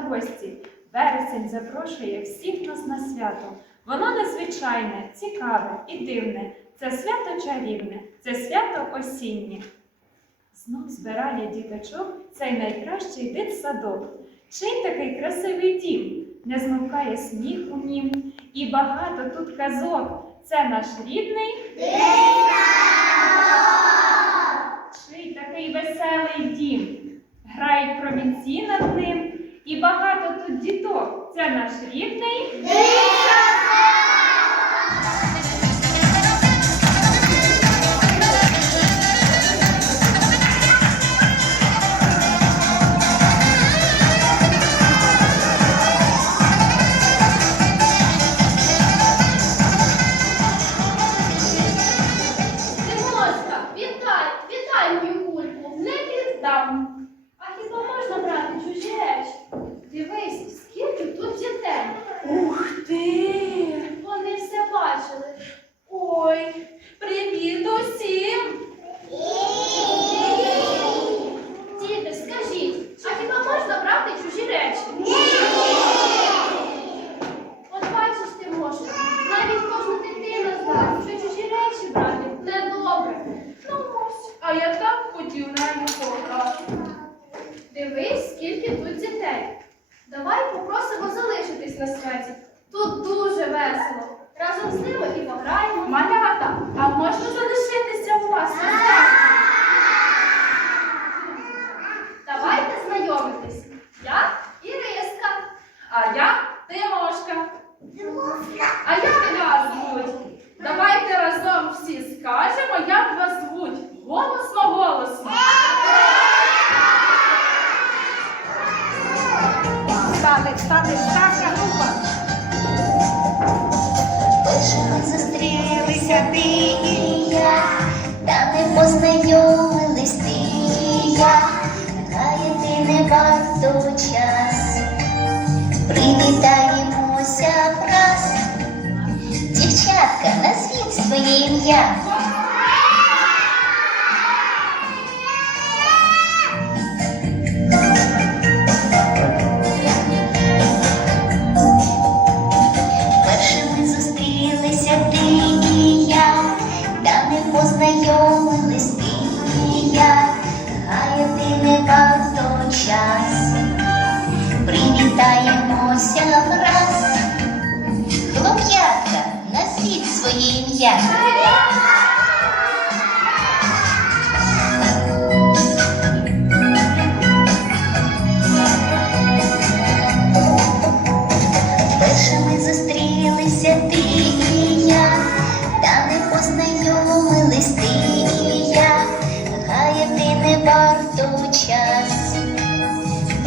радості. Вересень запрошує всіх нас на свято. Воно незвичайне, цікаве і дивне. Це свято чарівне, це свято осіннє. Знов збирає діточок цей найкращий дитсадок. Чий такий красивий дім, не змовкає сміх у нім, і багато тут казок. Це наш рідний Чий такий веселий дім, грають промінці над ним, і багато тут діток. Це наш рідний. Ними і пограємо. Малята, а можна залишитися у вас? Давайте знайомитись. Я Іриска. А я Тимошка. А як вас звуть? Давайте разом всі скажемо, як вас звуть. Голосно, голосно. Стали, стали, старша група. Зустрілися ти і я, та не познайомились ти і я, гаяти не варто час. Привітаємося враз. Дівчатка, назвіть своє ім'я.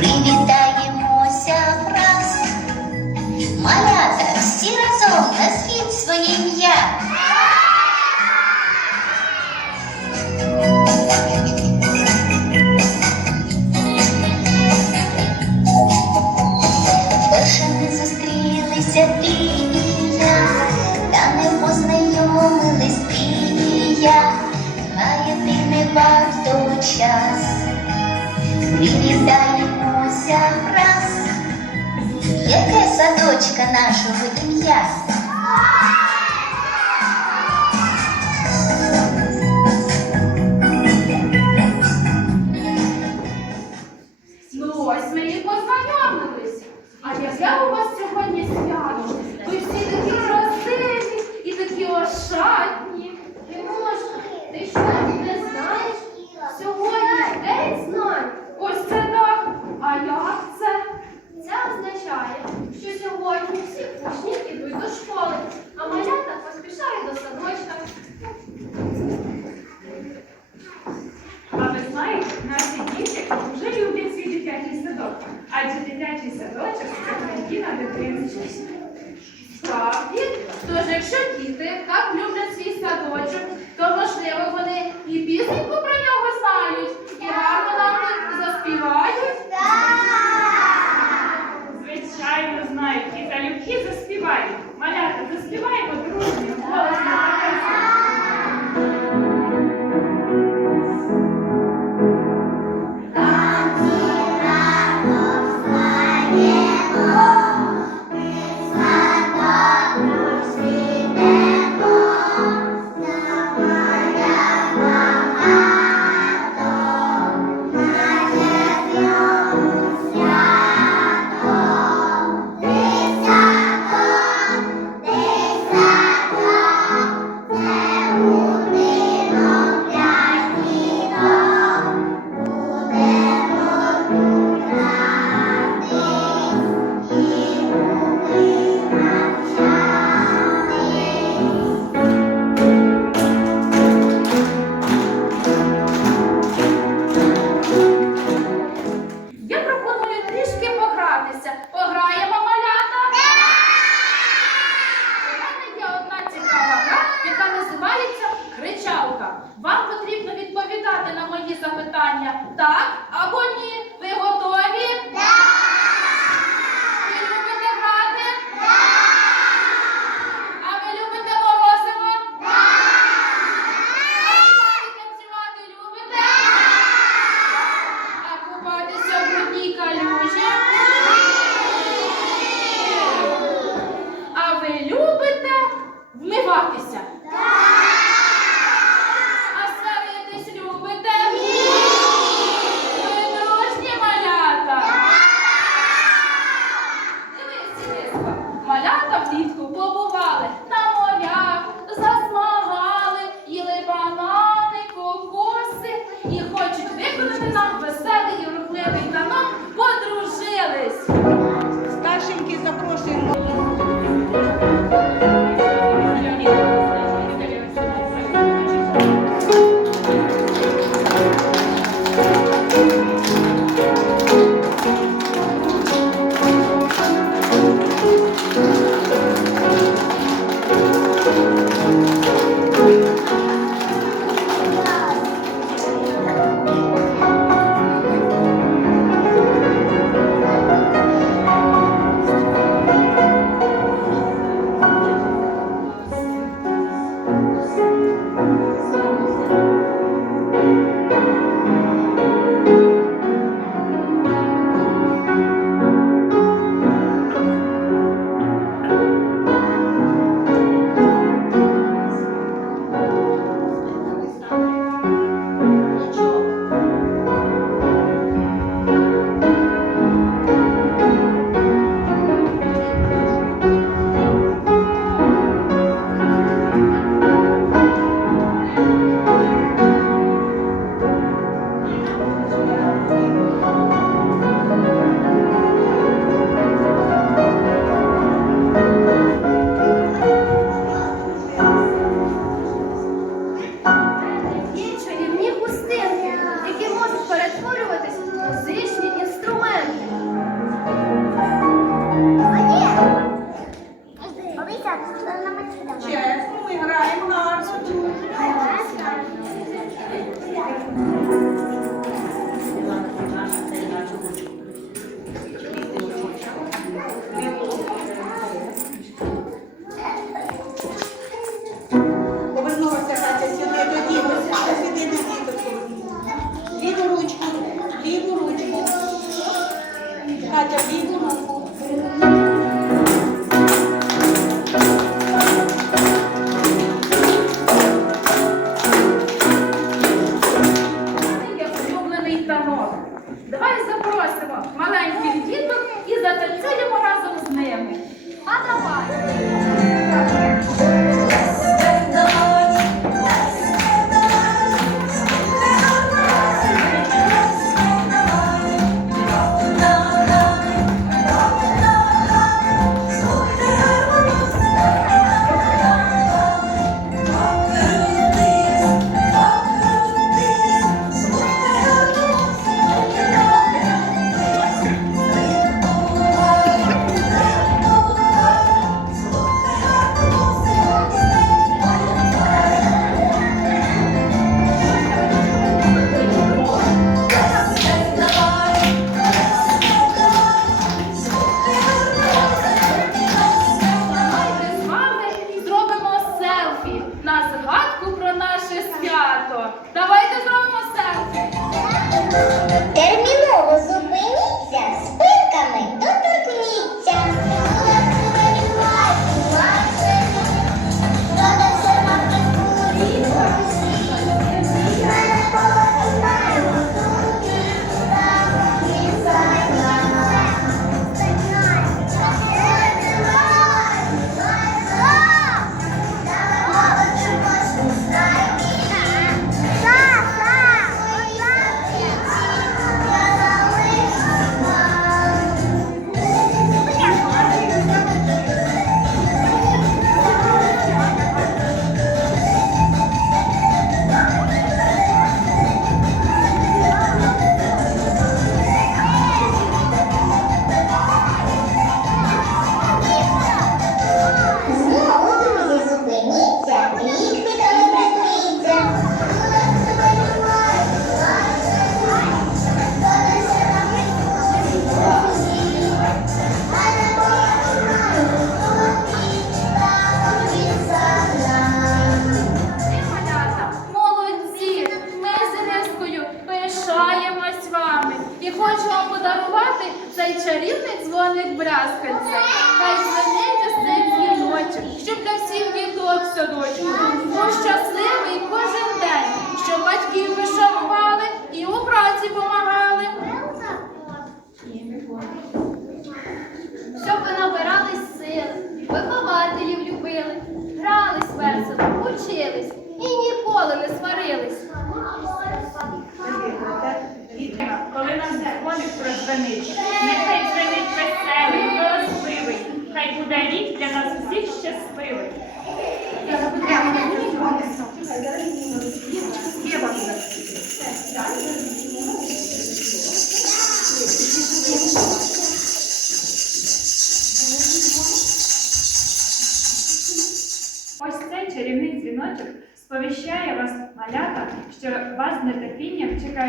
Привітаємося враз. Малята, всі разом назвіть своє ім'я. Першими зустрілися ти і я, та не познайомились ти і я, гаяти не варто час. Привітаємося враз, яке садочка нашого ім'я. Ну ось ми і познайомились. А яке у країна дитинства. Справді, тож якщо діти так люблять свій садочок,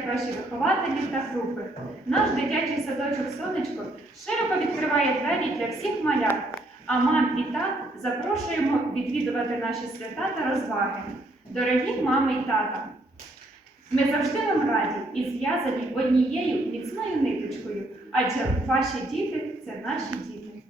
ваші вихователі та групи. Наш дитячий садочок сонечко широко відкриває двері для всіх малят, а мам і тат запрошуємо відвідувати наші свята та розваги. Дорогі мами і тата! Ми завжди вам раді і зв'язані однією міцною ниточкою, адже ваші діти це наші діти.